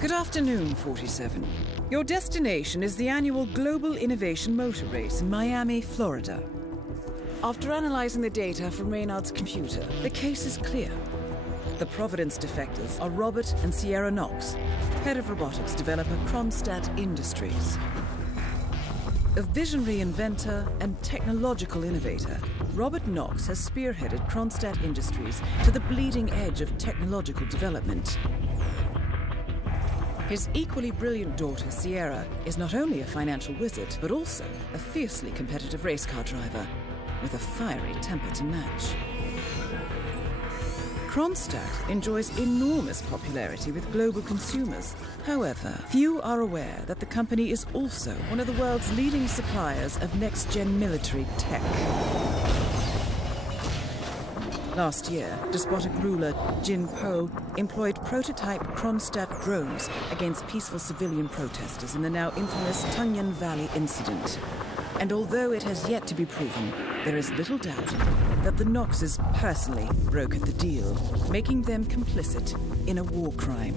Good afternoon, 47. Your destination is the annual Global Innovation Motor Race in Miami, Florida. After analyzing the data from Reynard's computer, the case is clear. The Providence defectors are Robert and Sierra Knox, head of robotics developer Kronstadt Industries. A visionary inventor and technological innovator, Robert Knox has spearheaded Kronstadt Industries to the bleeding edge of technological development. His equally brilliant daughter, Sierra, is not only a financial wizard, but also a fiercely competitive race car driver, with a fiery temper to match. Kronstadt enjoys enormous popularity with global consumers. However, few are aware that the company is also one of the world's leading suppliers of next-gen military tech. Last year, despotic ruler Jin Po employed prototype Kronstadt drones against peaceful civilian protesters in the now infamous Tungan Valley incident. And although it has yet to be proven, there is little doubt that the Knoxes personally brokered the deal, making them complicit in a war crime.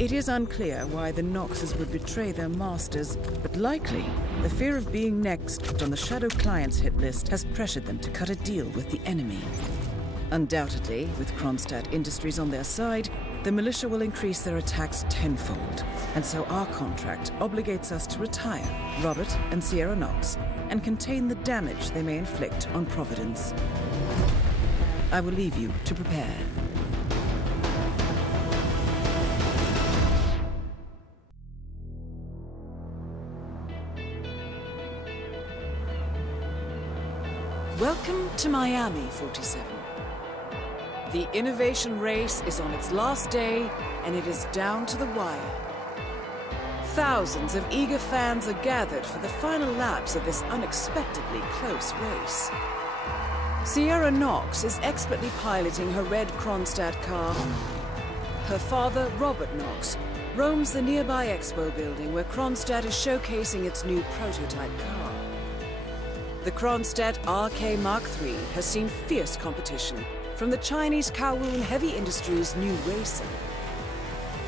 It is unclear why the Knoxes would betray their masters, but likely the fear of being next on the Shadow Clients hit list has pressured them to cut a deal with the enemy. Undoubtedly, with Kronstadt Industries on their side, the militia will increase their attacks tenfold, and so our contract obligates us to retire Robert and Sierra Knox and contain the damage they may inflict on Providence. I will leave you to prepare. Welcome to Miami, 47. The innovation race is on its last day, and it is down to the wire. Thousands of eager fans are gathered for the final laps of this unexpectedly close race. Sierra Knox is expertly piloting her red Kronstadt car. Her father, Robert Knox, roams the nearby expo building where Kronstadt is showcasing its new prototype car. The Kronstadt RK Mark III has seen fierce competition from the Chinese Kowloon Heavy Industries' new racer.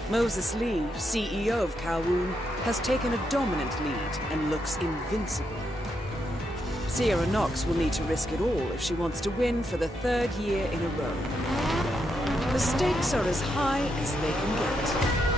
Moses Lee, CEO of Kowloon, has taken a dominant lead and looks invincible. Sierra Knox will need to risk it all if she wants to win for the third year in a row. The stakes are as high as they can get.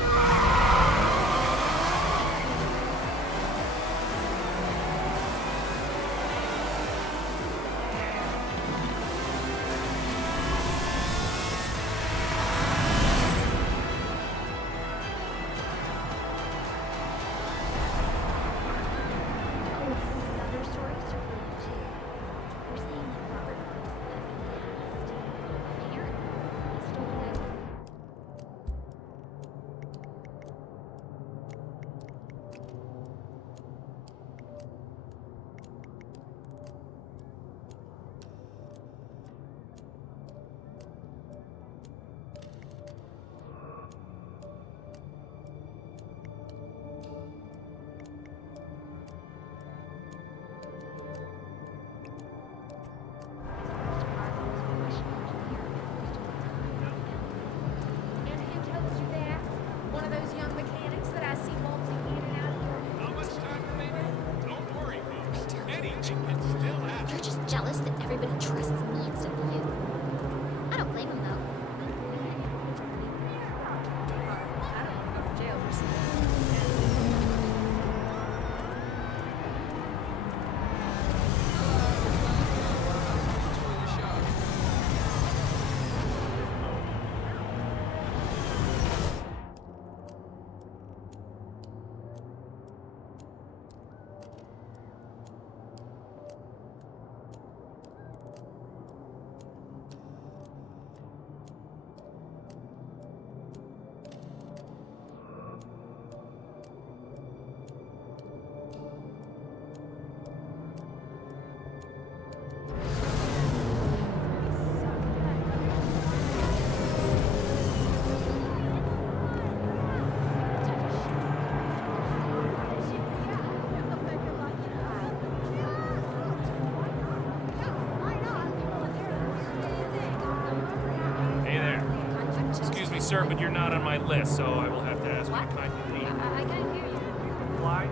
sir, but you're not on my list, so I will have to ask you What? to kindly leave. I can't hear you. Fly?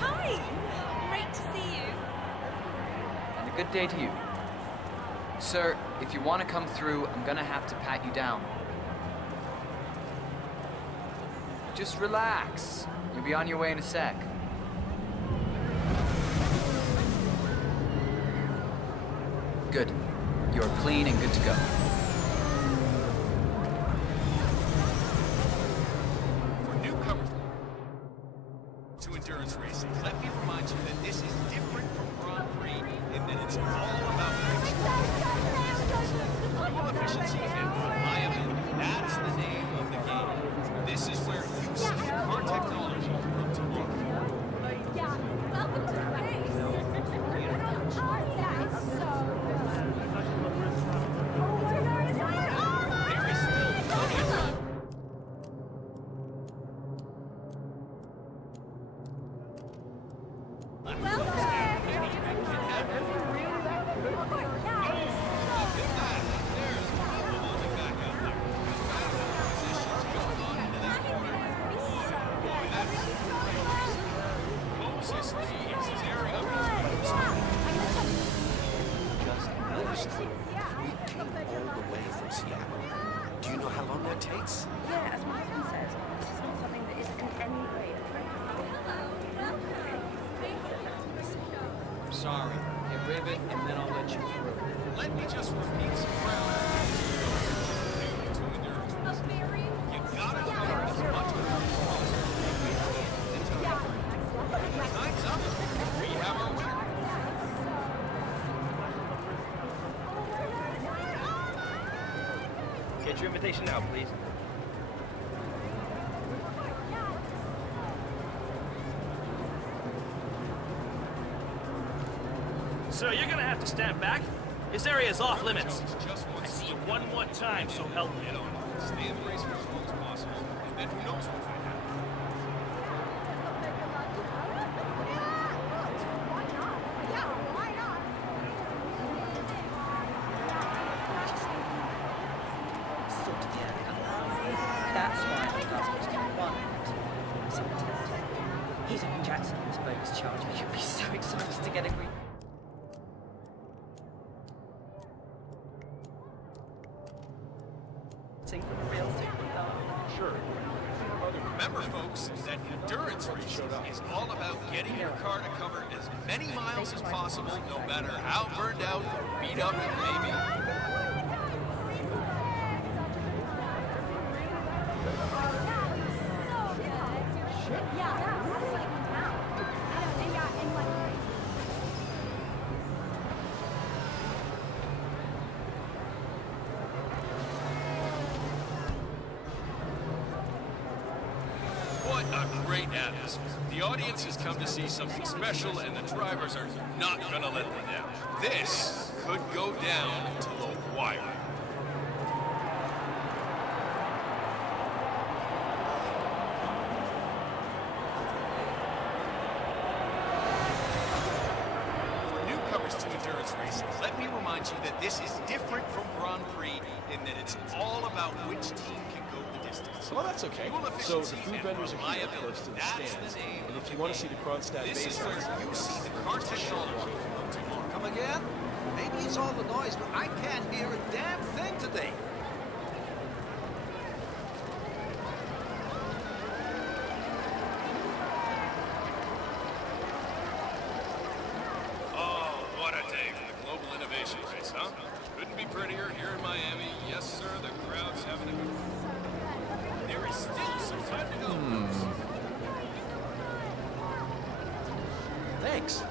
Hi! Great to see you. And a good day to you. Sir, if you want to come through, I'm gonna have to pat you down. Just relax. You'll be on your way in a sec. Good. You're clean and good to go. For newcomers to endurance racing, let me remind you that this is different from Grand Prix in that it's all about fuel efficiency and reliability. That's the name of the game. This is where you see car technology come to life. Yeah, welcome to the race. Yeah, it's so There is still plenty of time. Do you know how long that takes? Yeah, as my husband says, this is not something that is in any way a threat. I'm sorry. Get ribbit, and then I'll let you through. Let me just repeat some ground rules new to endurance racing. You gotta cover as much ground as possible. Time's up. We have our winner. Get your invitation now, please. Sir, you're gonna have to stand back. This area is off limits. I see you one more time, so help me. Get on it. Stay in the race for as long as possible, and then who knows what's gonna happen. That's why I think I was supposed to do one. He's up in Jackson in this bogus charge, but you'll be so excited to get a green. Sing for the real thing. Remember, folks, that endurance racing is all about getting your car to cover as many miles as possible, no matter how burned out or beat up it may be. What a great atmosphere. The audience has come to see something special, and the drivers are not gonna let them down. This could go down to the wire. For newcomers to endurance racing, let me remind you that this is different from Grand Prix in that it's all about which team can go the distance. Well, that's okay. Fuel So the efficiency food and vendors are here reliability. close to the That's stands. the name And of if the you want to see game. the Kronstadt This is base where you see the car technology come to life. Come again? Maybe it's all the noise, but I can't hear a damn thing today. Oh, what a day for the Global Innovation Race, huh? Couldn't be prettier here in Miami. Yes, sir, the crowd's having a good one. There is still some time to go. Thanks.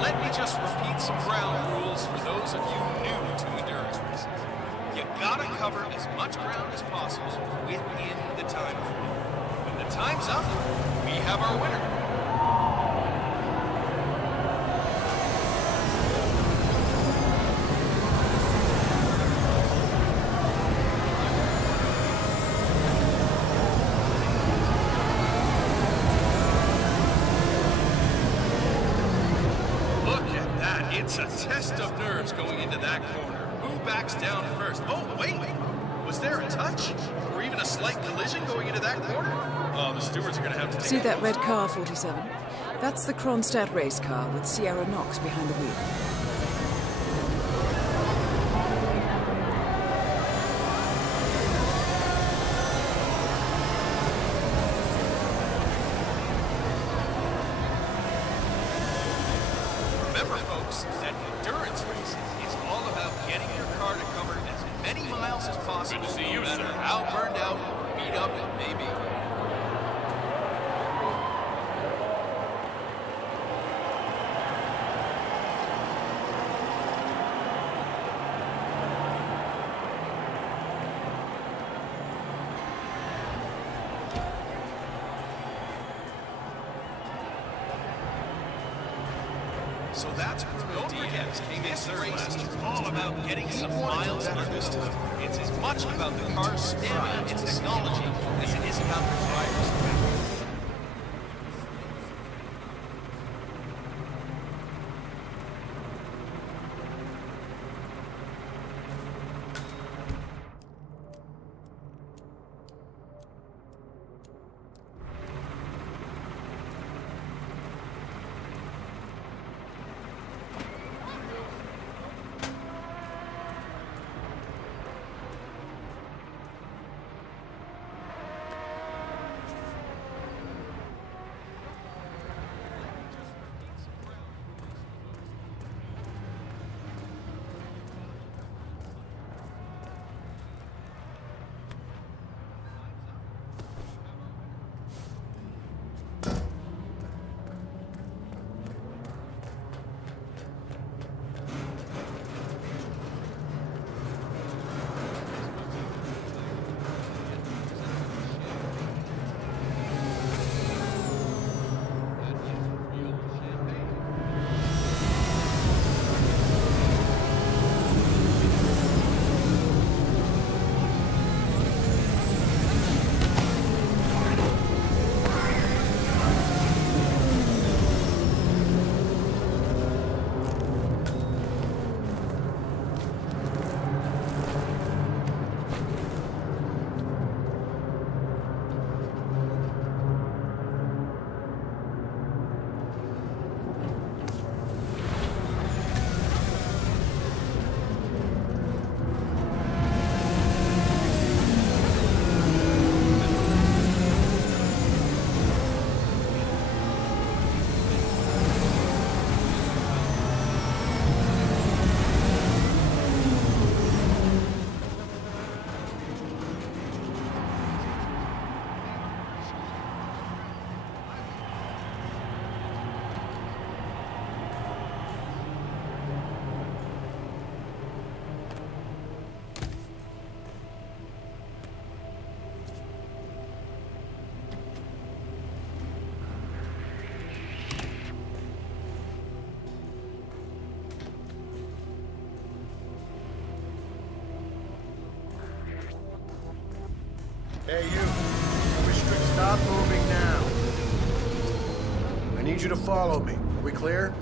Let me just repeat some ground rules for those of you new to endurance racing. You gotta cover as much ground as possible within the time frame. When the time's up, we have our winner. It's a test of nerves going into that corner. Who backs down first? Oh, wait! Was there a touch? Or even a slight collision going into that corner? Oh, the stewards are gonna have to take See that red car, 47? That's the Kronstadt race car with Sierra Knox behind the wheel. Remember, folks, that endurance racing is all about getting your car to cover as many miles as possible, Good to see you, no matter sir. how burned out or beat up it may be. So that's Bruno Diaz came in third last year. It's all about getting some miles under this time. It's as much about the car's stamina and technology as it is about the driver's. Hey, you. Restrict, stop moving now. I need you to follow me. Are we clear?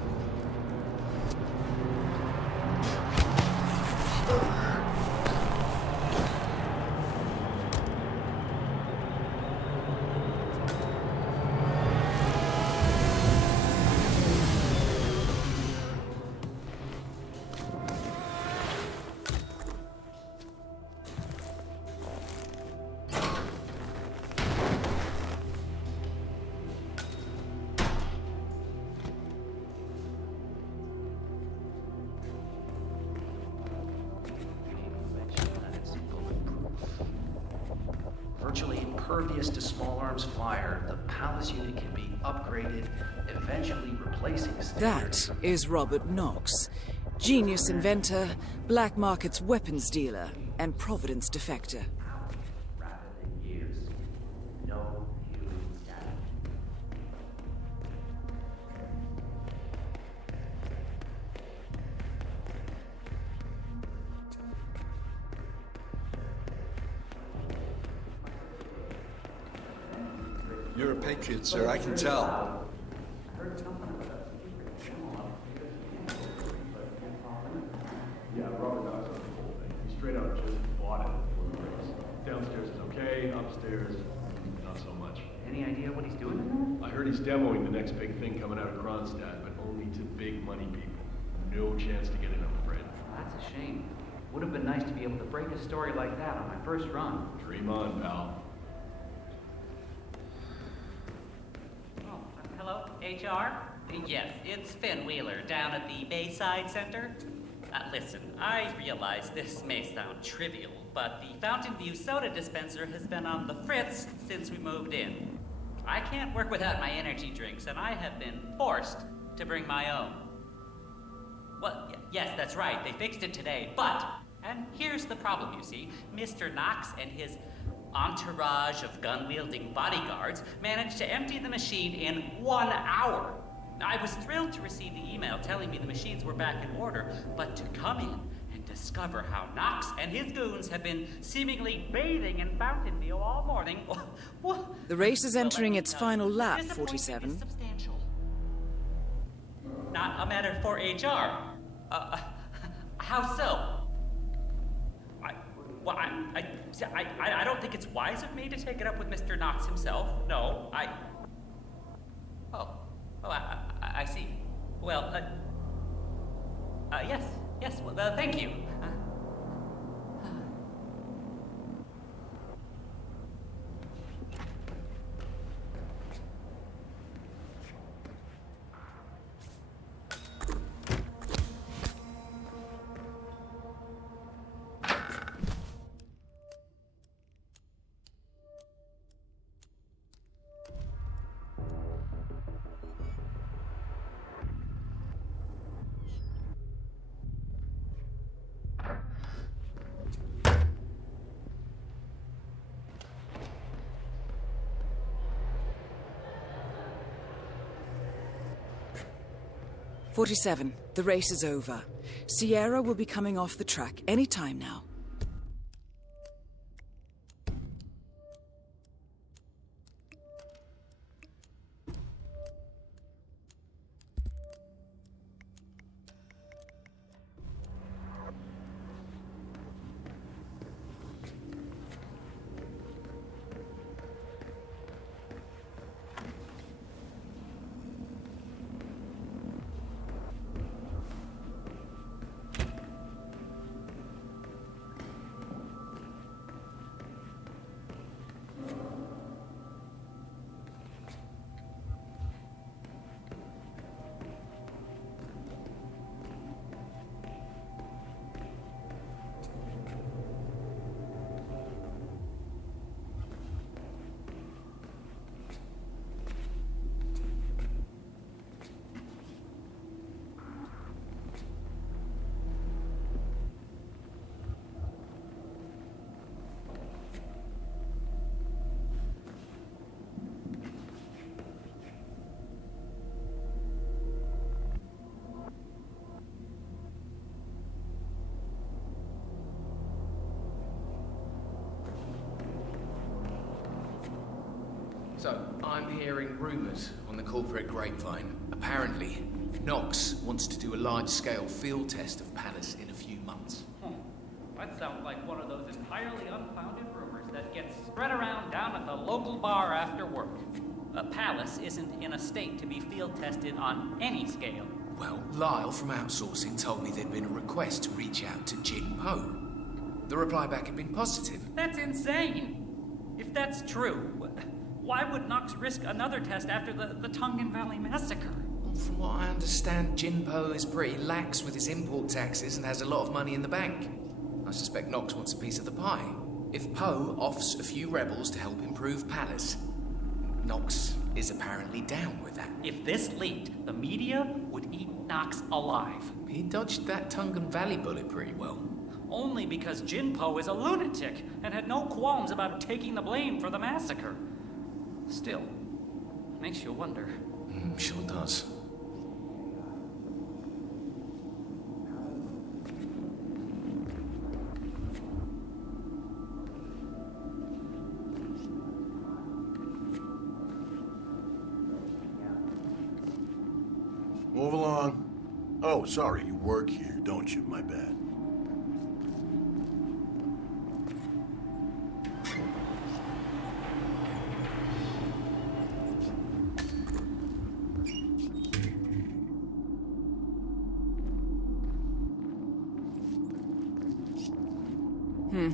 Virtually impervious to small arms fire, the Palace unit can be upgraded, eventually replacing standard. That is Robert Knox, genius inventor, black markets weapons dealer, and Providence defector. Rather than years. No human data. You're a patriot, sir, I can tell. Yeah, Robert knows on the whole thing. He straight up just bought it for the race. Downstairs is okay, upstairs, not so much. Any idea what he's doing? I heard he's demoing the next big thing coming out of Kronstadt, but only to big money people. No chance to get in, I'm afraid. That's a shame. Would have been nice to be able to break a story like that on my first run. Dream on, pal. Oh, hello, HR? Yes, it's Finn Wheeler down at the Bayside Center. Listen, I realize this may sound trivial, but the Fountain View soda dispenser has been on the fritz since we moved in. I can't work without my energy drinks, and I have been forced to bring my own. Well, yes, that's right, they fixed it today, but, and here's the problem, you see, Mr. Knox and his entourage of gun-wielding bodyguards managed to empty the machine in 1 hour. I was thrilled to receive the email telling me the machines were back in order, but to come in and discover how Knox and his goons have been seemingly bathing in Fountain View all morning. The race is entering its Well, final lap, disappointment 47. is substantial. Not a matter for HR. How so? I don't think it's wise of me to take it up with Mr. Knox himself. No, I see. Well, yes, well, thank you. "47. The race is over. Sierra will be coming off the track any time now. So, I'm hearing rumours on the corporate grapevine. Apparently, Knox wants to do a large-scale field test of Palace in a few months. That sounds like one of those entirely unfounded rumors that gets spread around down at the local bar after work. Palace isn't in a state to be field tested on any scale. Well, Lyle from outsourcing told me there'd been a request to reach out to Jin Po. The reply back had been positive. That's insane! If that's true, why would Knox risk another test after the Tongan Valley massacre? Well, from what I understand, Jin Po is pretty lax with his import taxes and has a lot of money in the bank. I suspect Knox wants a piece of the pie. If Po offers a few rebels to help improve Palace, Knox is apparently down with that. If this leaked, the media would eat Knox alive. He dodged that Tongan Valley bullet pretty well. only because Jinpo is a lunatic and had no qualms about taking the blame for the massacre. Still, makes you wonder. Sure does. Move along. Oh, sorry, you work here, don't you? My bad.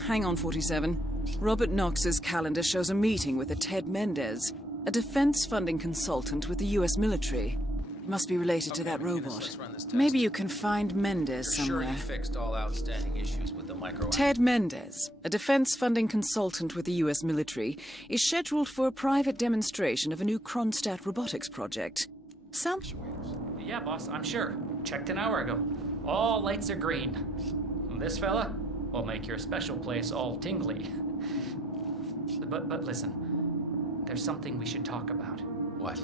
Hang on, 47. Robert Knox's calendar shows a meeting with a Ted Mendez, a defense funding consultant with the U.S. military. Must be related to that robot. Maybe you can find Mendez somewhere. Sure you fixed all outstanding issues with the micro... Ted Mendez, a defense funding consultant with the U.S. military, is scheduled for a private demonstration of a new Kronstadt robotics project. Yeah, boss, I'm sure. Checked an hour ago. All lights are green. This fella will make your special place all tingly. But listen, there's something we should talk about. What?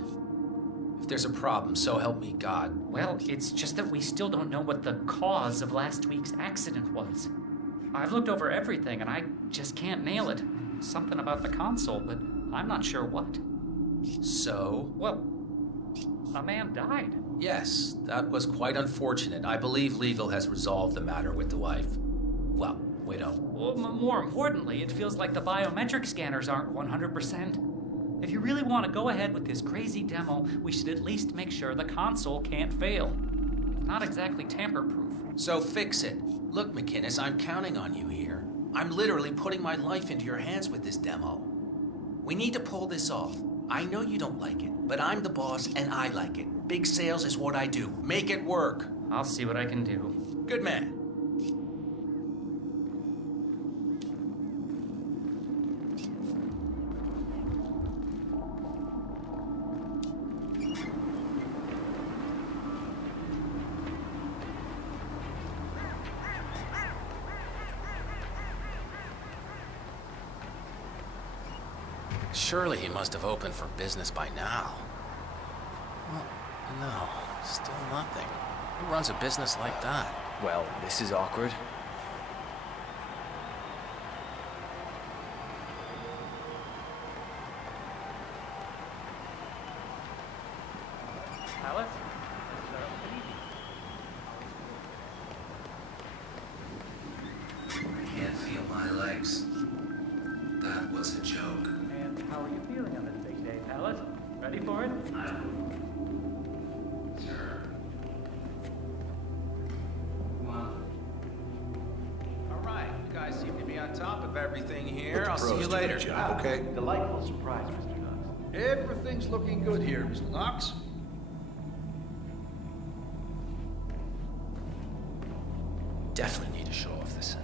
If there's a problem, so help me God. Well, it's just that we still don't know what the cause of last week's accident was. I've looked over everything, and I just can't nail it. Something about the console, but I'm not sure what. So? Well, a man died. Yes, that was quite unfortunate. I believe legal has resolved the matter with the wife. Well, widow. Well, more importantly, it feels like the biometric scanners aren't 100%. If you really want to go ahead with this crazy demo, we should at least make sure the console can't fail. Not exactly tamper-proof. So fix it. Look, McInnes, I'm counting on you here. I'm literally putting my life into your hands with this demo. We need to pull this off. I know you don't like it, but I'm the boss and I like it. Big sales is what I do. Make it work. I'll see what I can do. Good man. Surely he must have opened for business by now. Well, no, still nothing. Who runs a business like that? Well, this is awkward. Alice? I can't feel my legs. That was a joke. And how are you feeling on this big day, Alice? Ready for it? Sure. Come on. All right, you guys seem to be on top of everything here. I'll see you later. Job, okay? Delightful surprise, Mr. Knox. Everything's looking good here, Mr. Knox. Definitely need to show off the sensor.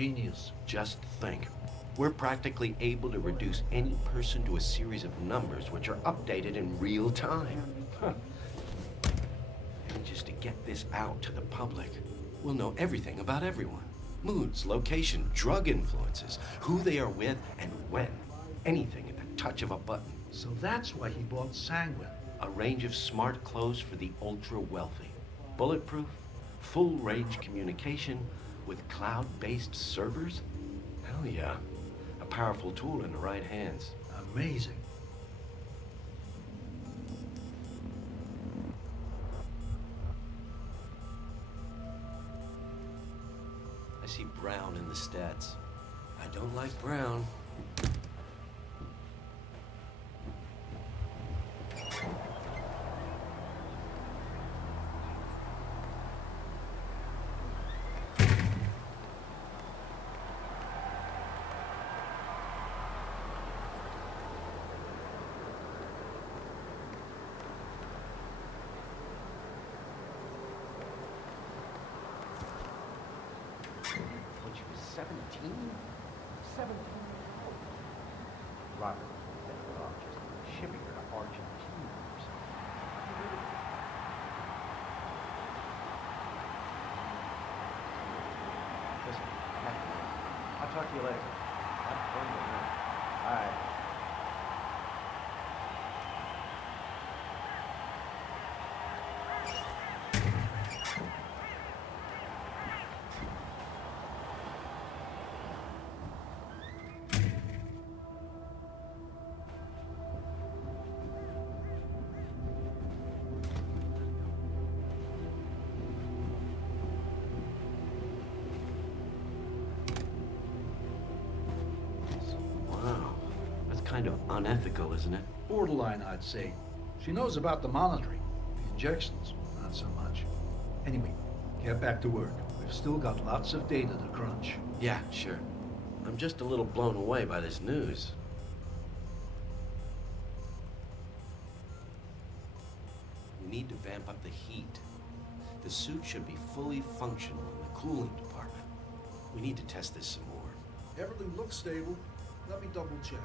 genius. Just think. We're practically able to reduce any person to a series of numbers which are updated in real time. And just to get this out to the public, we'll know everything about everyone. Moods, location, drug influences, who they are with, and when. Anything at the touch of a button. So that's why he bought Sanguine. A range of smart clothes for the ultra-wealthy. Bulletproof, full-range communication with cloud-based servers? Hell yeah. A powerful tool in the right hands. Amazing. I see brown in the stats. I don't like brown. When she was 17? 17? Robert, better off just shipping her to Argentina or something. Listen, I have to go. I'll talk to you later. Have fun with her. All right. Wow. That's kind of unethical, isn't it? Borderline, I'd say. She knows about the monitoring. The injections, not so much. Anyway, get back to work. We've still got lots of data to crunch. Yeah, sure. I'm just a little blown away by this news. We need to vamp up the heat. The suit should be fully functional in the cooling department. We need to test this some more. Everything looks stable. Let me double check.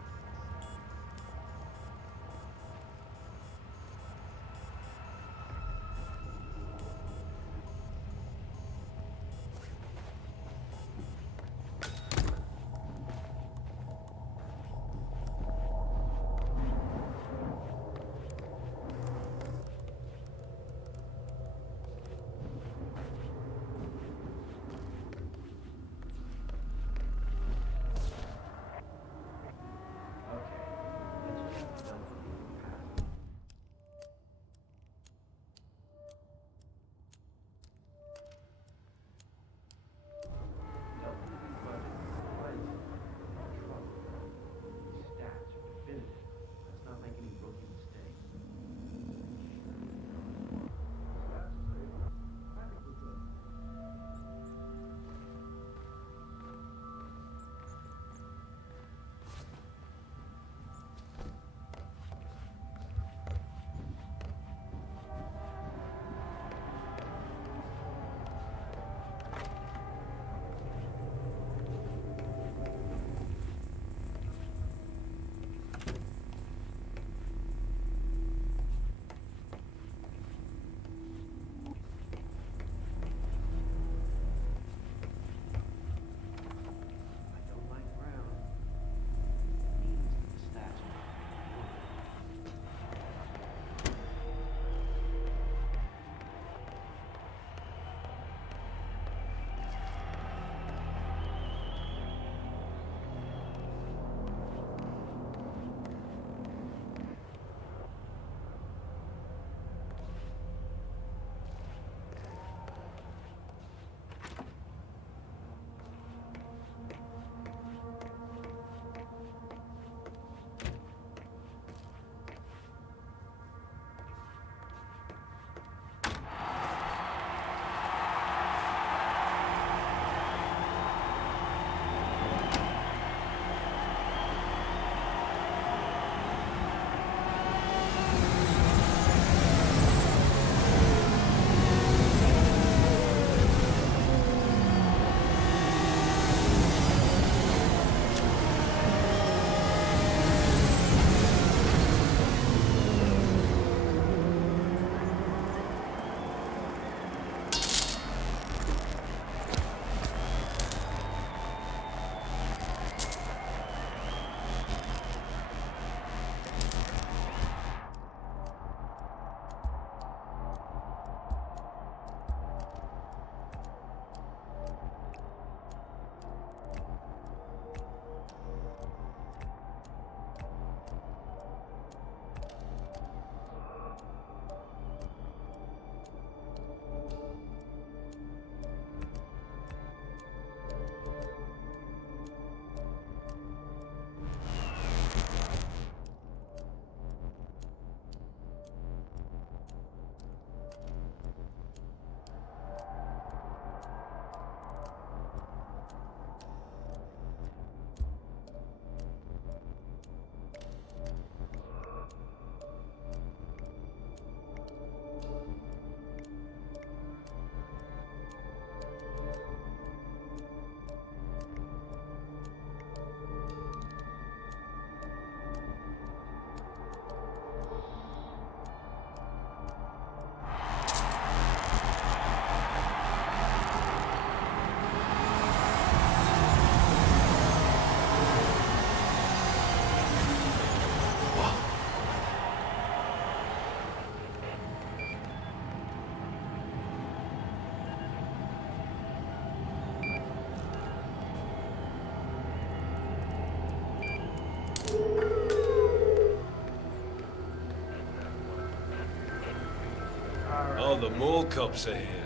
More cops are here.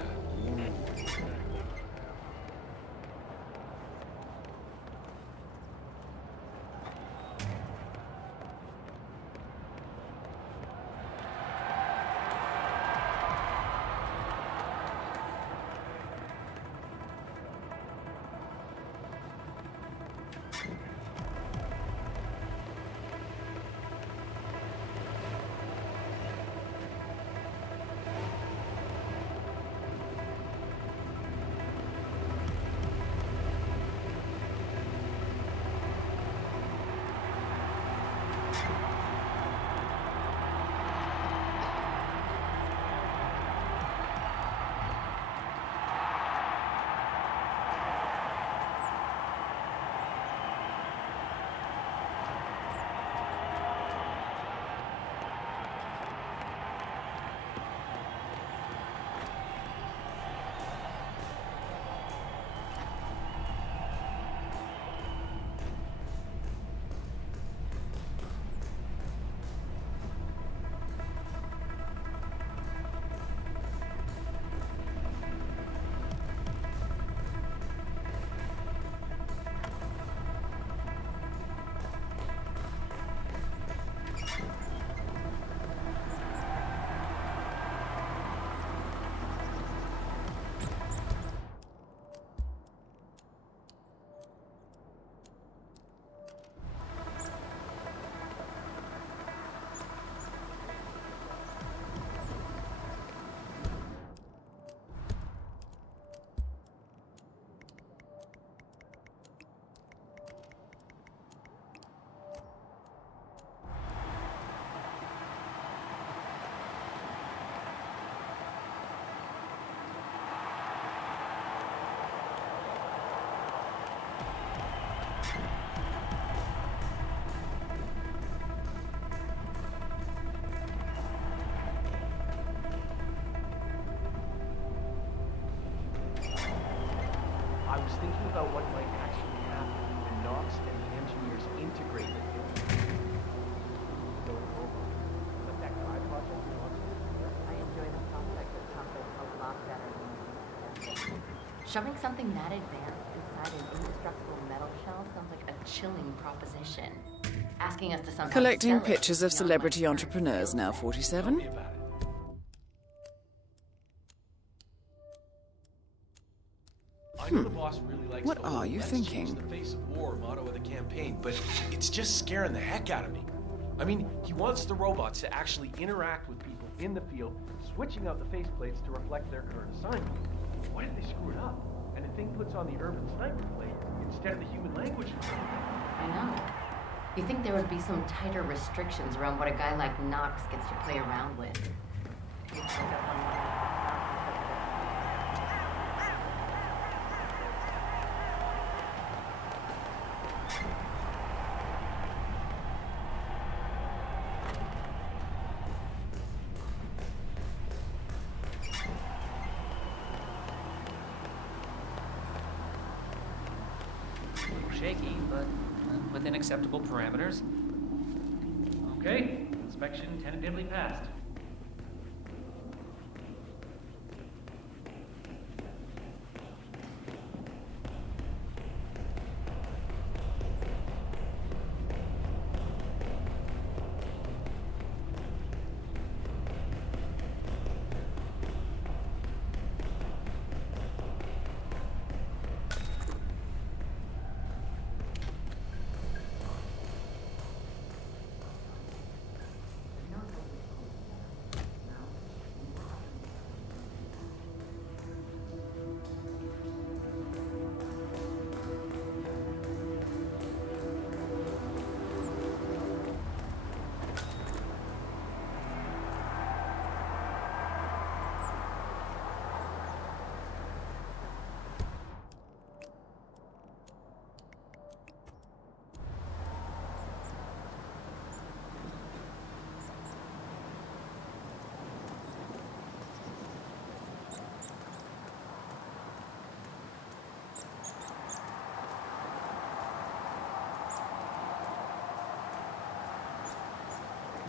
I was thinking about what might actually happen when Knox and the engineers integrate the film. But that guy project you want to do? I enjoy the prospect of something a lot better than shoving something that advanced inside an indestructible metal shell sounds like a chilling proposition. Asking us to somehow Collecting sell it pictures of beyond celebrity my entrepreneurs, now 47. I know the boss really likes What the are whole you "Let's thinking? change the face of war" motto of the campaign, but it's just scaring the heck out of me. I mean, he wants the robots to actually interact with people in the field, switching out the faceplates to reflect their current assignment. What if they screw it up, and the thing puts on the urban sniper plate instead of the human language? I know. You think there would be some tighter restrictions around what a guy like Knox gets to play around with? Shaky, but within acceptable parameters. Okay, inspection tentatively passed.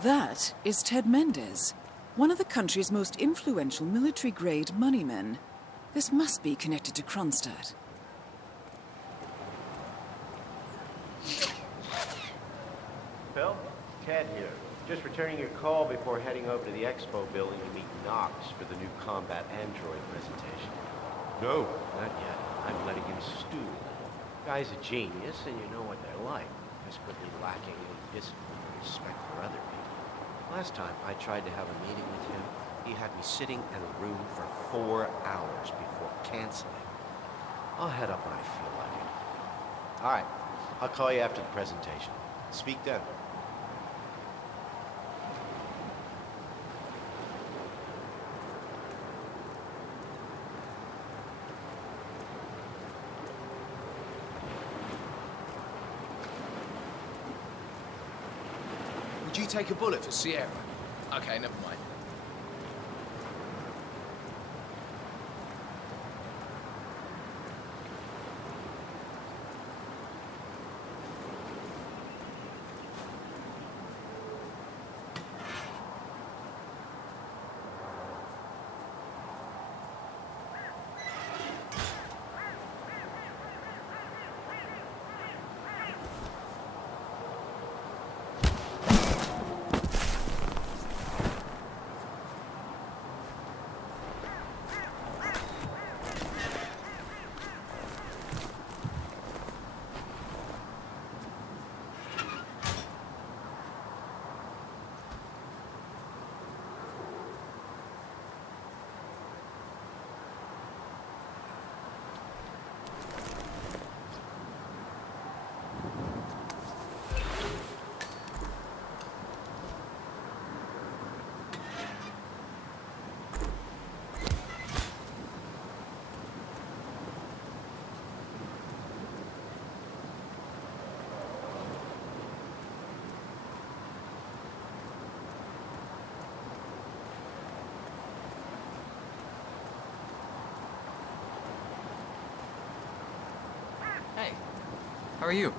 That is Ted Mendez. One of the country's most influential military-grade moneymen. This must be connected to Kronstadt. Phil? Ted here. Just returning your call before heading over to the expo building to meet Knox for the new combat android presentation. No, not yet. I'm letting him stew. Guy's a genius, and you know what they're like. Desperately lacking in discipline and respect for other people. Last time I tried to have a meeting with him, he had me sitting in a room for 4 hours before canceling. I'll head up when I feel like it. All right. I'll call you after the presentation. Speak then. Would you take a bullet for Sierra? Okay, never mind. Hey, how are you?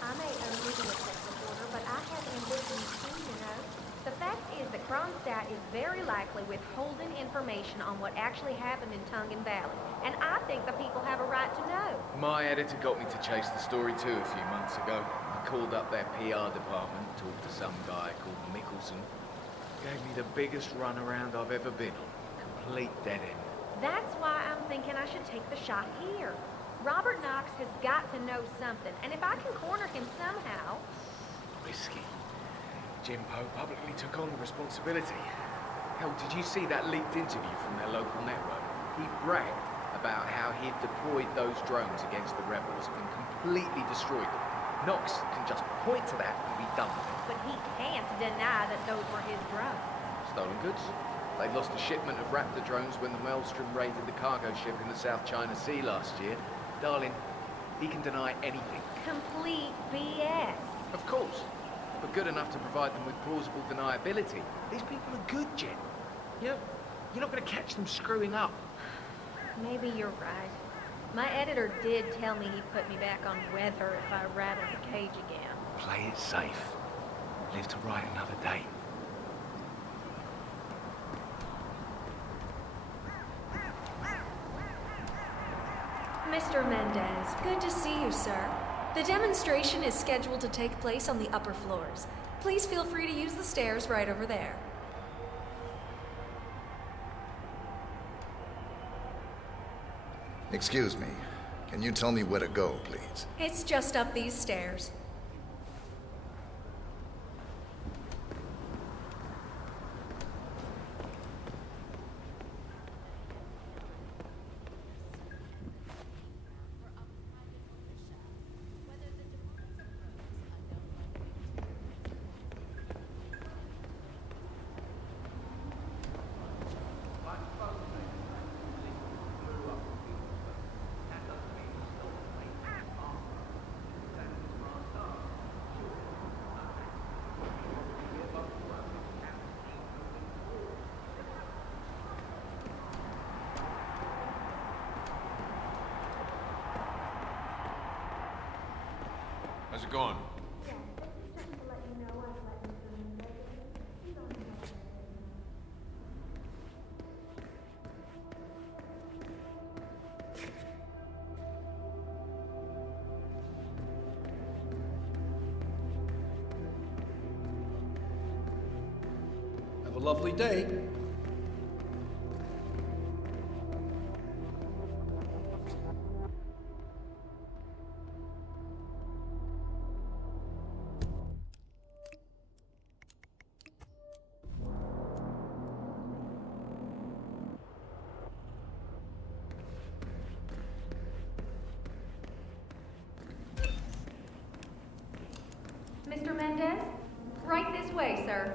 I may own you a sex reporter, but I have ambitions too, you know. The fact is that Kronstadt is very likely withholding information on what actually happened in Tungan Valley, and I think the people have a right to know. My editor got me to chase the story too a few months ago. I called up their PR department, talked to some guy called Mickelson. Gave me the biggest runaround I've ever been on. Complete dead end. That's why I'm thinking I should take the shot here. Robert Knox has got to know something, and if I can corner him somehow... Risky. Jim Poe publicly took on the responsibility. Hell, did you see that leaked interview from their local network? He bragged about how he'd deployed those drones against the rebels and completely destroyed them. Knox can just point to that and be done with it. But he can't deny that those were his drones. Stolen goods? They lost a shipment of Raptor drones when the Maelstrom raided the cargo ship in the South China Sea last year. Darling, he can deny anything. Complete BS. Of course, but good enough to provide them with plausible deniability. These people are good, Jen. You're not going to catch them screwing up. Maybe you're right. My editor did tell me he'd put me back on weather if I rattled the cage again. Play it safe. Live to write another day. Mr. Mendez, good to see you, sir. The demonstration is scheduled to take place on the upper floors. Please feel free to use the stairs right over there. Excuse me. Can you tell me where to go, please? It's just up these stairs. How's it going? Have a lovely day. Mr. Mendez? Right this way, sir.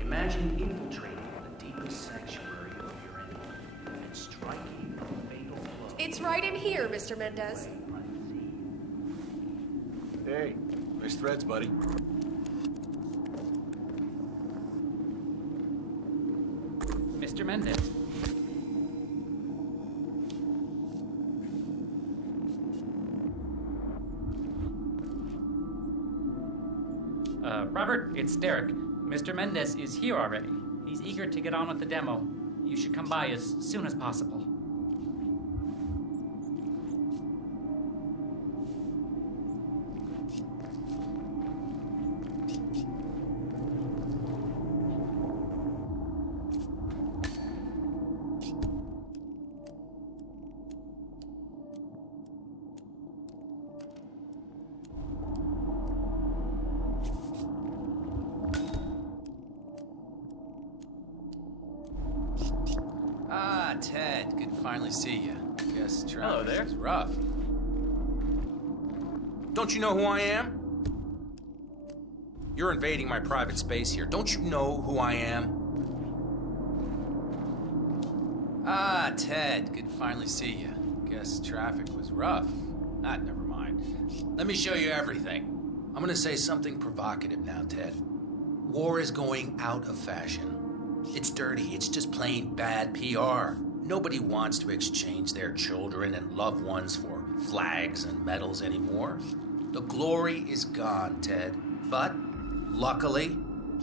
Imagine infiltrating the deepest sanctuary of your enemy and striking a fatal blow. It's right in here, Mr. Mendez. Hey, nice threads, buddy. Mr. Mendez. Robert, it's Derek. Mr. Mendez is here already. He's eager to get on with the demo. You should come by as soon as possible. Ted, good to finally see you. Guess Hello there. is rough. Don't you know who I am? You're invading my private space here. Don't you know who I am? Ted, good to finally see you. Guess traffic was rough. Never mind. Let me show you everything. I'm gonna say something provocative now, Ted. War is going out of fashion. It's dirty. It's just plain bad PR. Nobody wants to exchange their children and loved ones for flags and medals anymore. The glory is gone, Ted. But, luckily,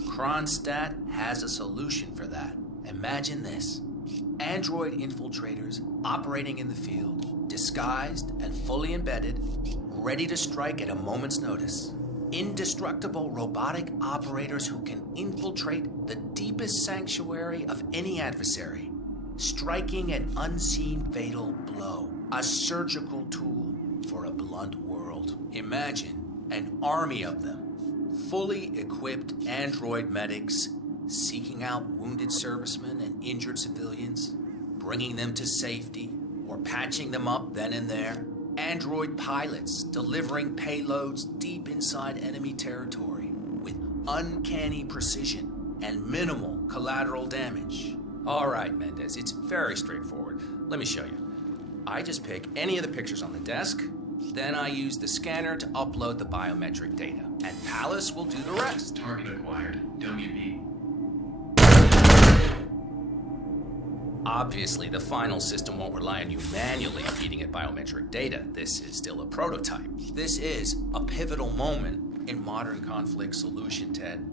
Kronstadt has a solution for that. Imagine this. Android infiltrators operating in the field, disguised and fully embedded, ready to strike at a moment's notice. Indestructible robotic operators who can infiltrate the deepest sanctuary of any adversary, striking an unseen fatal blow, a surgical tool for a blunt world. Imagine an army of them, fully equipped android medics seeking out wounded servicemen and injured civilians, bringing them to safety or patching them up then and there. Android pilots delivering payloads deep inside enemy territory with uncanny precision and minimal collateral damage. All right, Mendez, it's very straightforward. Let me show you. I just pick any of the pictures on the desk, then I use the scanner to upload the biometric data, and Palace will do the rest. Target acquired. WB. Obviously, the final system won't rely on you manually feeding it biometric data. This is still a prototype. This is a pivotal moment in modern conflict solution, Ted.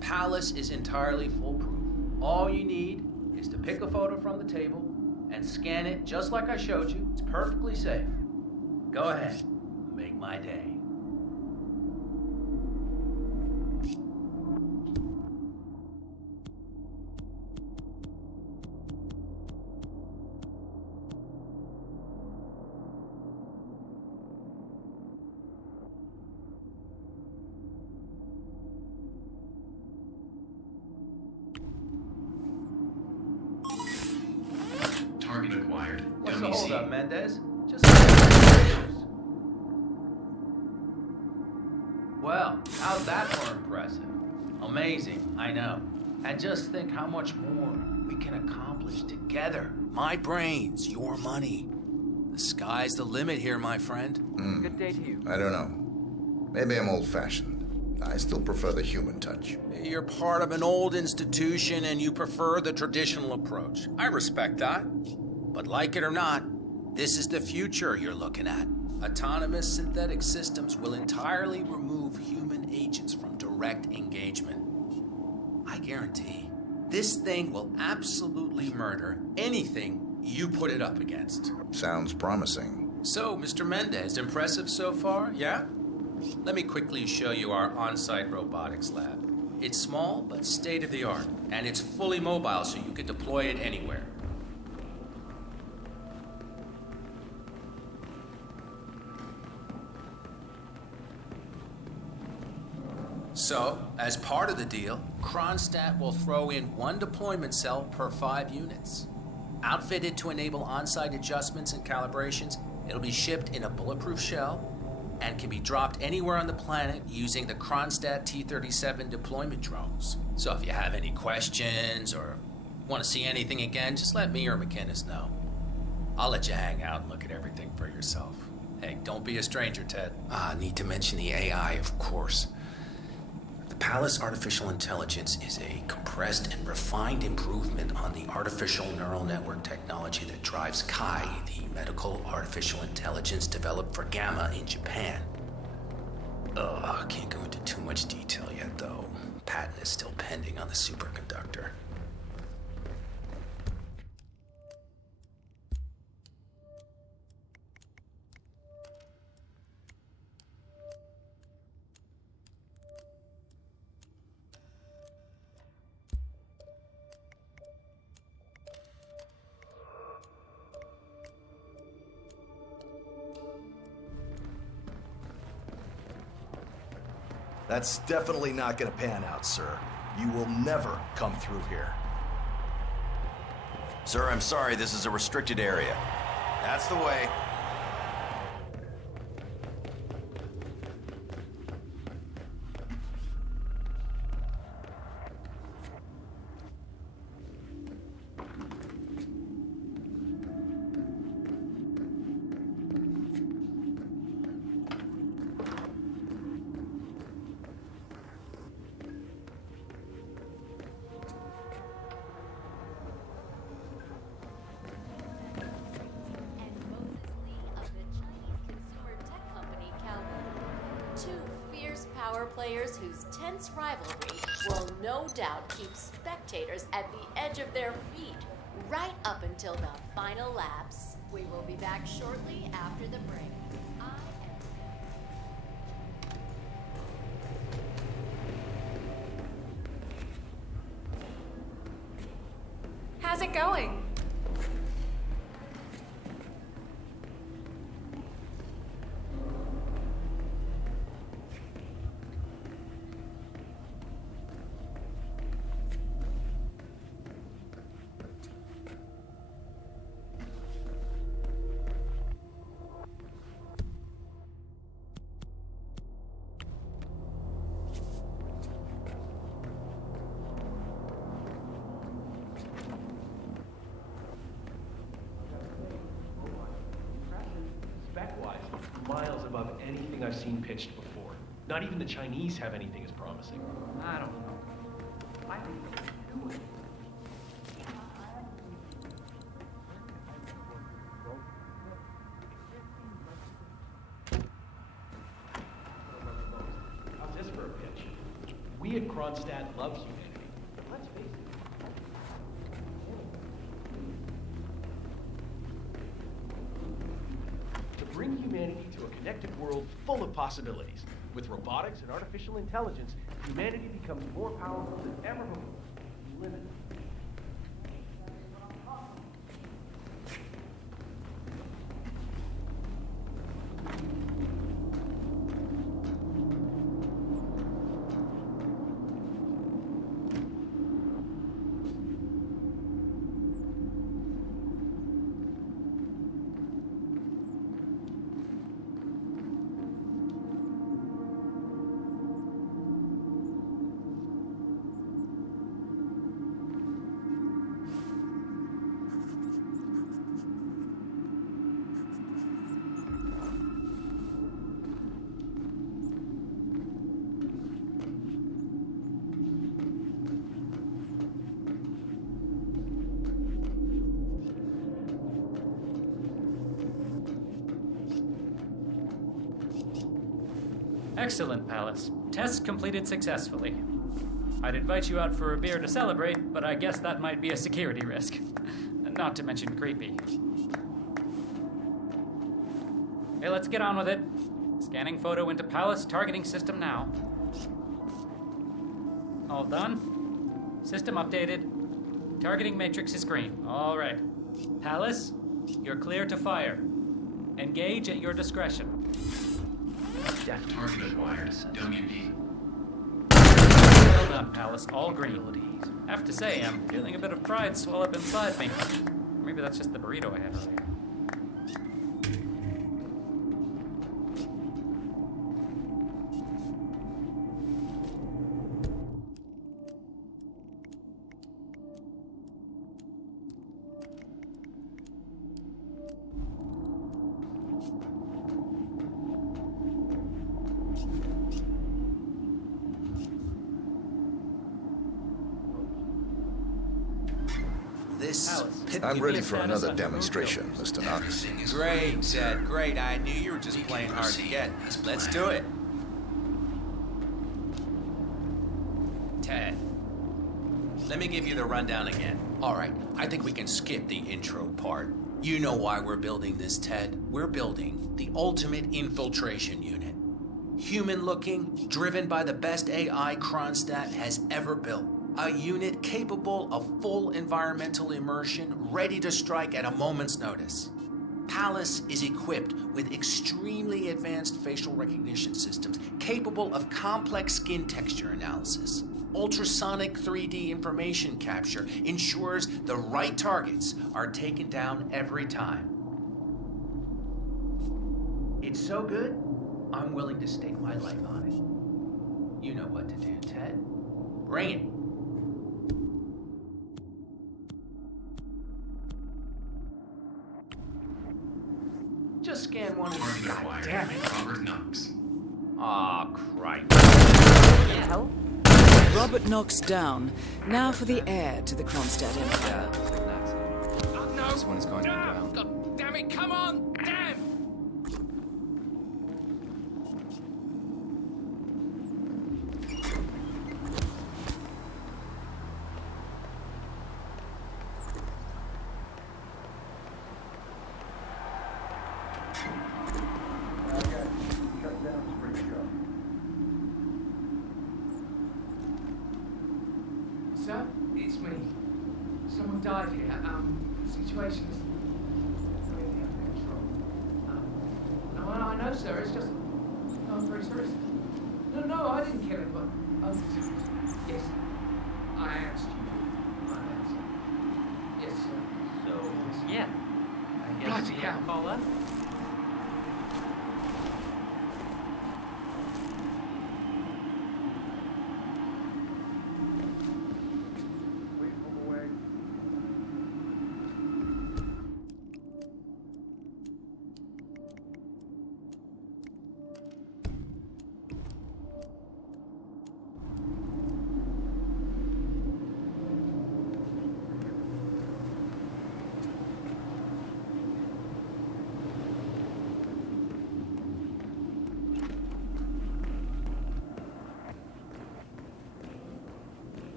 Palace is entirely foolproof. All you need is to pick a photo from the table and scan it just like I showed you. It's perfectly safe. Go ahead, make my day. Target acquired. What's the WC. hold up, Mendez? Just well, how's that for impressive? Amazing, I know. And just think how much more we can accomplish together. My brains, your money. The sky's the limit here, my friend. Good day to you. I don't know. Maybe I'm old-fashioned. I still prefer the human touch. You're part of an old institution and you prefer the traditional approach. I respect that. But like it or not, this is the future you're looking at. Autonomous synthetic systems will entirely remove human agents from direct engagement. I guarantee this thing will absolutely murder anything you put it up against. Sounds promising. So, Mr. Mendez, impressive so far, yeah? Let me quickly show you our on-site robotics lab. It's small, but state-of-the-art, and it's fully mobile, so you can deploy it anywhere. So, as part of the deal, Kronstadt will throw in 1 deployment cell per 5 units. Outfitted to enable on-site adjustments and calibrations, it'll be shipped in a bulletproof shell and can be dropped anywhere on the planet using the Kronstadt T-37 deployment drones. So if you have any questions or want to see anything again, just let me or McInnes know. I'll let you hang out and look at everything for yourself. Hey, don't be a stranger, Ted. Need to mention the AI, of course. The Palace Artificial Intelligence is a compressed and refined improvement on the artificial neural network technology that drives Kai, the medical artificial intelligence developed for Gamma in Japan. I can't go into too much detail yet, though. Patent is still pending on the superconductor. That's definitely not gonna pan out, sir. You will never come through here. Sir, I'm sorry, this is a restricted area. That's the way. Players whose tense rivalry will no doubt keep spectators at the edge of their feet right up until the final laps. We will be back shortly after the break. How's it going? miles above anything I've seen pitched before. Not even the Chinese have anything as promising. I don't know. I think we can do it. How's this for a pitch? We at Kronstadt love humanity. But let's face it. To bring humanity to a connected world full of possibilities. With robotics and artificial intelligence, humanity becomes more powerful than ever before. Limited. Excellent, Palace. Test completed successfully. I'd invite you out for a beer to celebrate, but I guess that might be a security risk. Not to mention creepy. Hey, let's get on with it. Scanning photo into Palace targeting system now. All done. System updated. Targeting matrix is green. All right. Palace, you're clear to fire. Engage at your discretion. Target acquired. WP. Well done, Palace. All green. Have to say, I'm feeling a bit of pride swell up inside me. Or maybe that's just the burrito I had earlier. I'm ready for another demonstration, Mr. Knox. Great, Ted, great. I knew you were just playing hard to get. Let's do it. Ted, let me give you the rundown again. All right, I think we can skip the intro part. You know why we're building this, Ted. We're building the ultimate infiltration unit. Human-looking, driven by the best AI Kronstadt has ever built. A unit capable of full environmental immersion, ready to strike at a moment's notice. Palace is equipped with extremely advanced facial recognition systems capable of complex skin texture analysis. Ultrasonic 3D information capture ensures the right targets are taken down every time. It's so good, I'm willing to stake my life on it. You know what to do, Ted. Bring it. Just scan one of these. God damn it. Robert Knox. Aw, Christ. Help? Robert Knox down. Now for the heir to the Kronstadt Empire. No. This one is going down. God damn it, come on! Damn! Sir, it's me. Someone died here. The situation is really out of control. No, I know, sir. It's just... No, I'm very sorry. No, I didn't kill him, but... Oh, yes. I am stupid. My bad, sir. Yes, sir. So, yeah. I guess Bloody we hell. have to call up.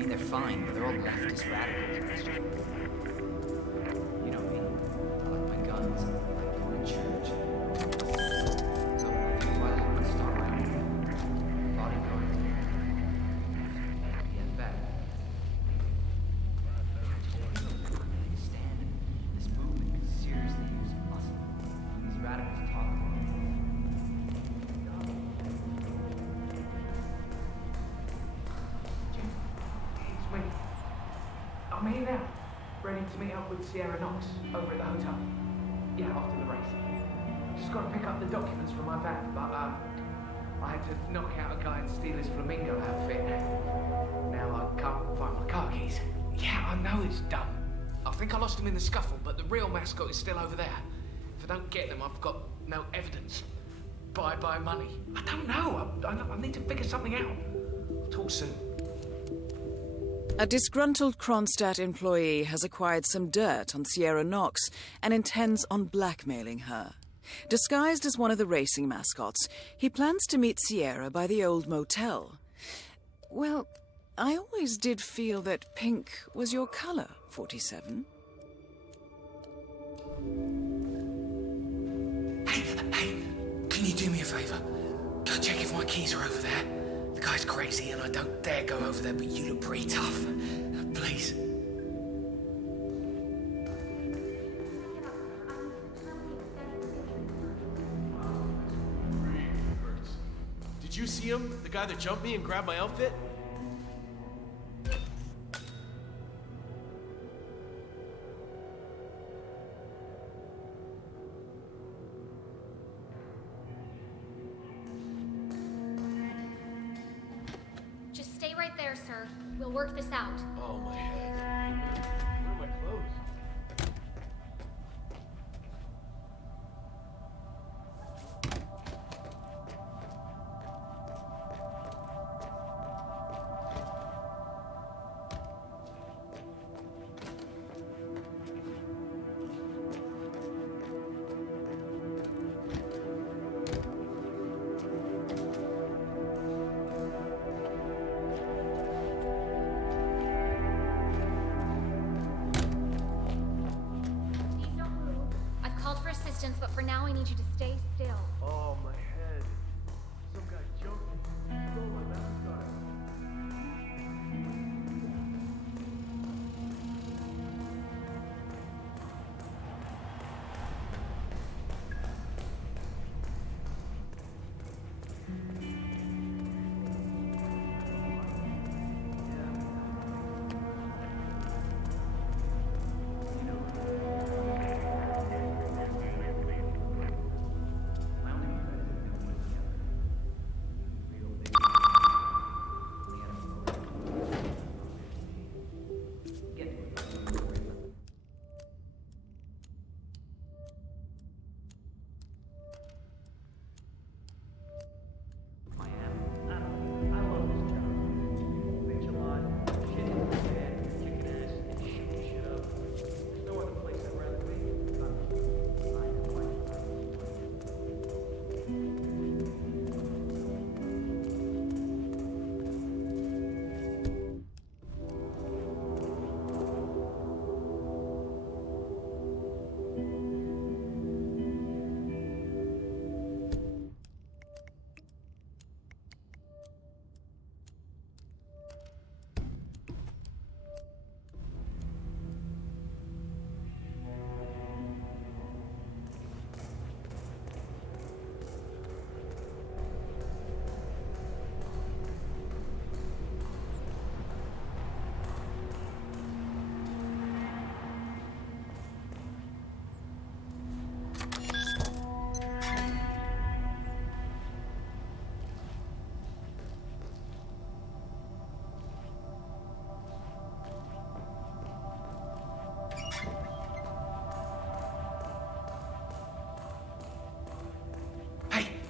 mean, they're fine, but they're all leftist radicals. You know me. I like my guns. I like going to church. So, I think why I want to start my own bodyguard. Yeah, that. I just want to know if they're taking a stand. This movement could seriously use muscle. These radicals talk about it. It's me. I'm here now, ready to meet up with Sierra Knox over at the hotel. Yeah, after the race. Just got to pick up the documents from my van, but I had to knock out a guy and steal his flamingo outfit. Now I can't find my car keys. Yeah, I know it's dumb. I think I lost them in the scuffle, but the real mascot is still over there. If I don't get them, I've got no evidence. Bye-bye money. I don't know. I need to figure something out. I'll talk soon. A disgruntled Kronstadt employee has acquired some dirt on Sierra Knox and intends on blackmailing her. Disguised as one of the racing mascots, he plans to meet Sierra by the old motel. Well, I always did feel that pink was your color, 47. Hey, can you do me a favor? Go check if my keys are over there. The guy's crazy and I don't dare go over there, but you look pretty tough. Please. Did you see him? The guy that jumped me and grabbed my outfit? Just stay right there, sir. We'll work this out. Oh, my head. Where are my clothes? But for now, I need you to stay still. Oh, my head. Some guy jumped me. Stole my mascot.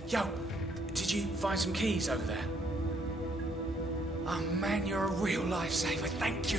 Yo, did you find some keys over there? Oh man, you're a real lifesaver. Thank you.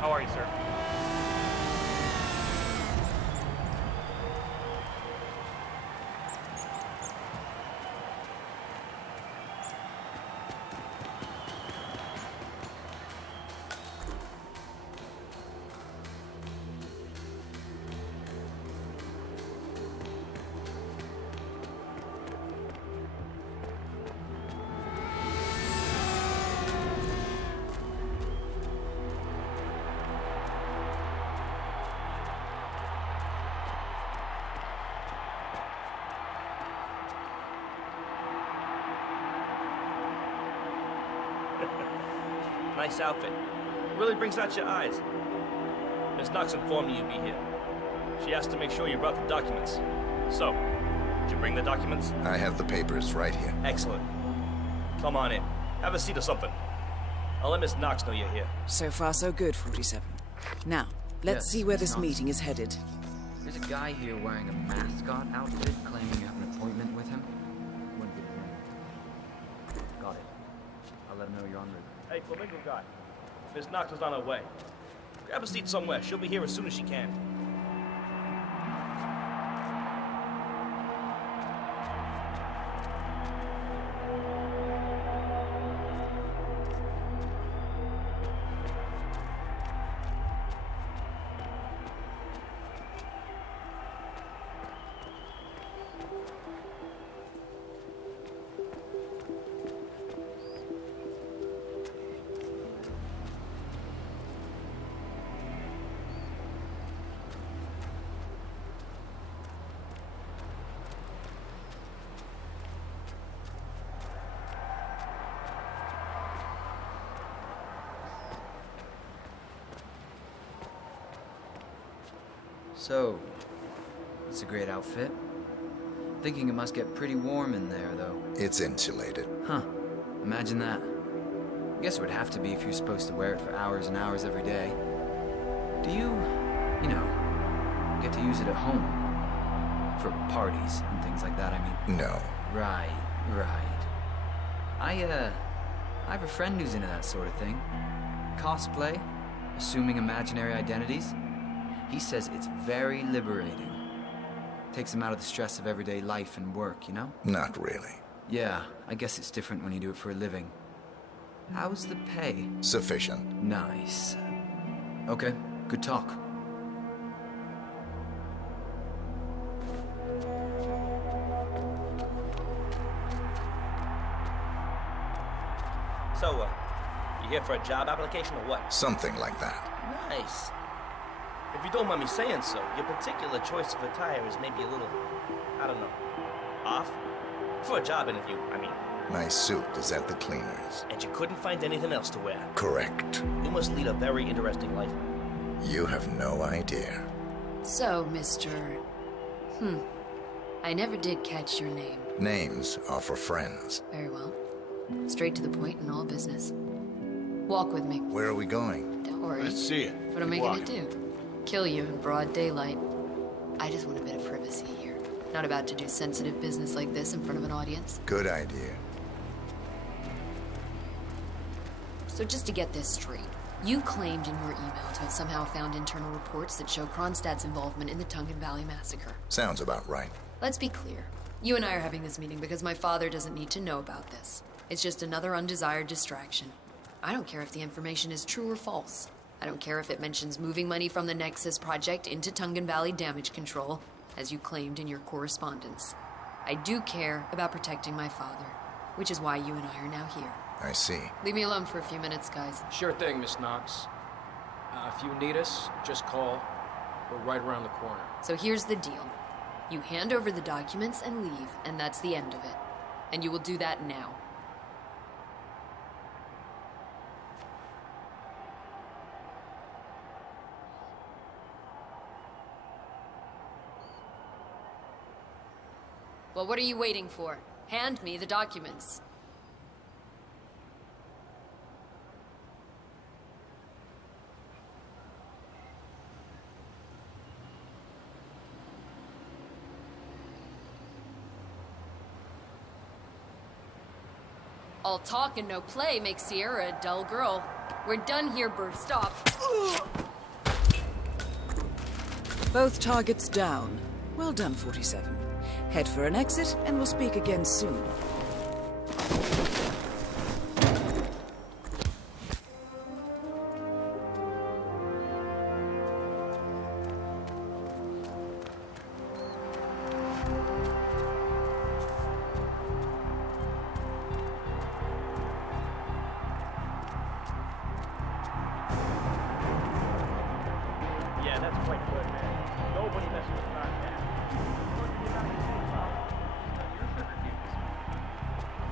How are you, sir? Nice outfit. Really brings out your eyes. Miss Knox informed me you'd be here. She asked to make sure you brought the documents. So, did you bring the documents? I have the papers right here. Excellent. Come on in. Have a seat or something. I'll let Miss Knox know you're here. So far, so good, 47. Now, let's see where this Knox. meeting is headed. There's a guy here wearing a mascot outfit claiming you have an appointment with him. Wouldn't be his name. Got it. I'll let him know you're en route. Hey, Flamingo guy. Miss Knox is on her way. Grab a seat somewhere. She'll be here as soon as she can. So, it's a great outfit. Thinking it must get pretty warm in there, though. It's insulated. Huh. Imagine that. I guess it would have to be if you're supposed to wear it for hours and hours every day. Do you get to use it at home? For parties and things like that, I mean. No. Right. I have a friend who's into that sort of thing. Cosplay, assuming imaginary identities. He says it's very liberating. Takes him out of the stress of everyday life and work, you know? Not really. Yeah, I guess it's different when you do it for a living. How's the pay? Sufficient. Nice. Okay, good talk. for a job application or what? Something like that. Nice. If you don't mind me saying so, your particular choice of attire is maybe a little, I don't know, off? For a job interview, I mean. My suit is at the cleaners. And you couldn't find anything else to wear? Correct. You must lead a very interesting life. You have no idea. So, Mr. I never did catch your name. Names are for friends. Very well. Straight to the point in all business. Walk with me. Where are we going? Don't worry. Let's see it. What am I gonna do? Kill you in broad daylight. I just want a bit of privacy here. Not about to do sensitive business like this in front of an audience. Good idea. So just to get this straight, you claimed in your email to have somehow found internal reports that show Kronstadt's involvement in the Tungan Valley massacre. Sounds about right. Let's be clear. You and I are having this meeting because my father doesn't need to know about this. It's just another undesired distraction. I don't care if the information is true or false. I don't care if it mentions moving money from the Nexus project into Tungan Valley damage control, as you claimed in your correspondence. I do care about protecting my father, which is why you and I are now here. I see. Leave me alone for a few minutes, guys. Sure thing, Miss Knox. If you need us, just call. We're right around the corner. So here's the deal. You hand over the documents and leave, and that's the end of it. And you will do that now. Well, what are you waiting for? Hand me the documents. All talk and no play makes Sierra a dull girl. We're done here, Bert. Stop. Both targets down. Well done, 47. Head for an exit, and we'll speak again soon. Yeah, that's quite good, man. Nobody messes with Kronstadt.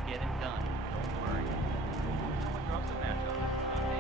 Get it done. Don't worry. Someone drops a match on us. Not me.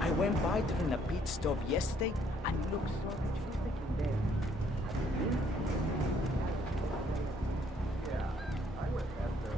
I went by during the pit stop yesterday and it looks so interesting in there. Yeah, I went past there.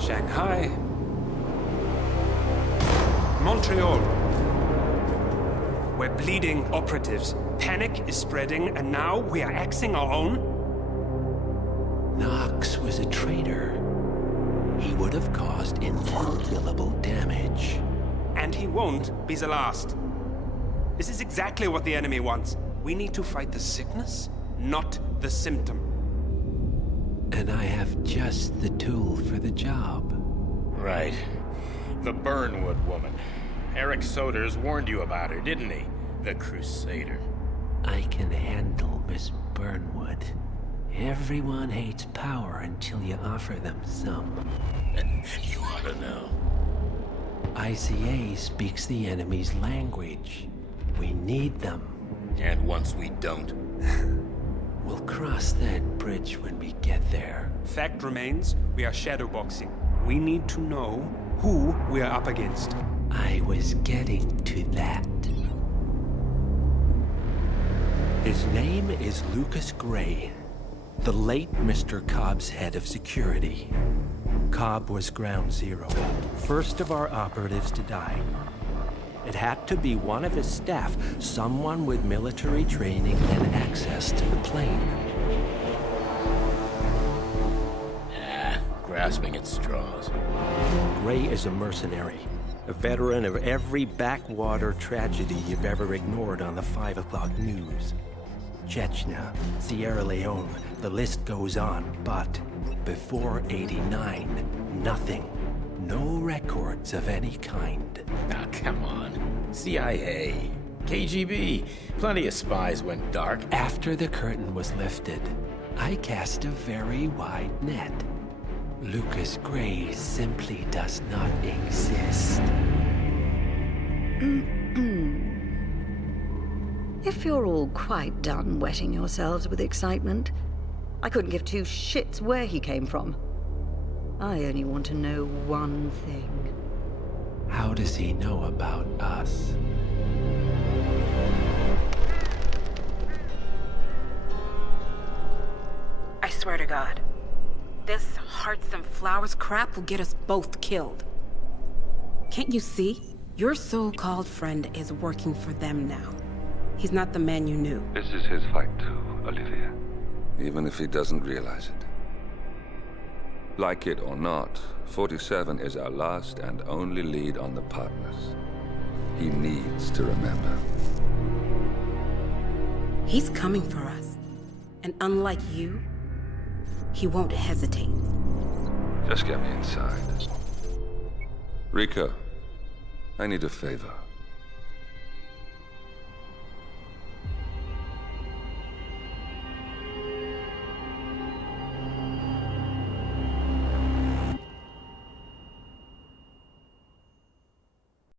Shanghai. Montreal. We're bleeding operatives. Panic is spreading, and now we are axing our own? Knox was a traitor. He would have caused incalculable damage. And he won't be the last. This is exactly what the enemy wants. We need to fight the sickness, not the symptom. And I have just the tool for the job. Right. The Burnwood woman. Eric Soders warned you about her, didn't he? The Crusader. I can handle Miss Burnwood. Everyone hates power until you offer them some. You ought to know. ICA speaks the enemy's language. We need them. And once we don't? We'll cross that bridge when we get there. Fact remains, we are shadowboxing. We need to know who we are up against. I was getting to that. His name is Lucas Gray, the late Mr. Cobb's head of security. Cobb was ground zero, first of our operatives to die. It had to be one of his staff, someone with military training and access to the plane. Grasping at straws. Gray is a mercenary, a veteran of every backwater tragedy you've ever ignored on the 5 o'clock news. Chechnya, Sierra Leone, the list goes on, but before '89, nothing. No records of any kind. Ah, come on. CIA, KGB, plenty of spies went dark. After the curtain was lifted, I cast a very wide net. Lucas Gray simply does not exist. If you're all quite done wetting yourselves with excitement, I couldn't give two shits where he came from. I only want to know one thing. How does he know about us? I swear to God, this hearts and flowers crap will get us both killed. Can't you see? Your so-called friend is working for them now. He's not the man you knew. This is his fight too, Olivia. Even if he doesn't realize it. Like it or not, 47 is our last and only lead on the partners. He needs to remember. He's coming for us. And unlike you, he won't hesitate. Just get me inside. Rico, I need a favor.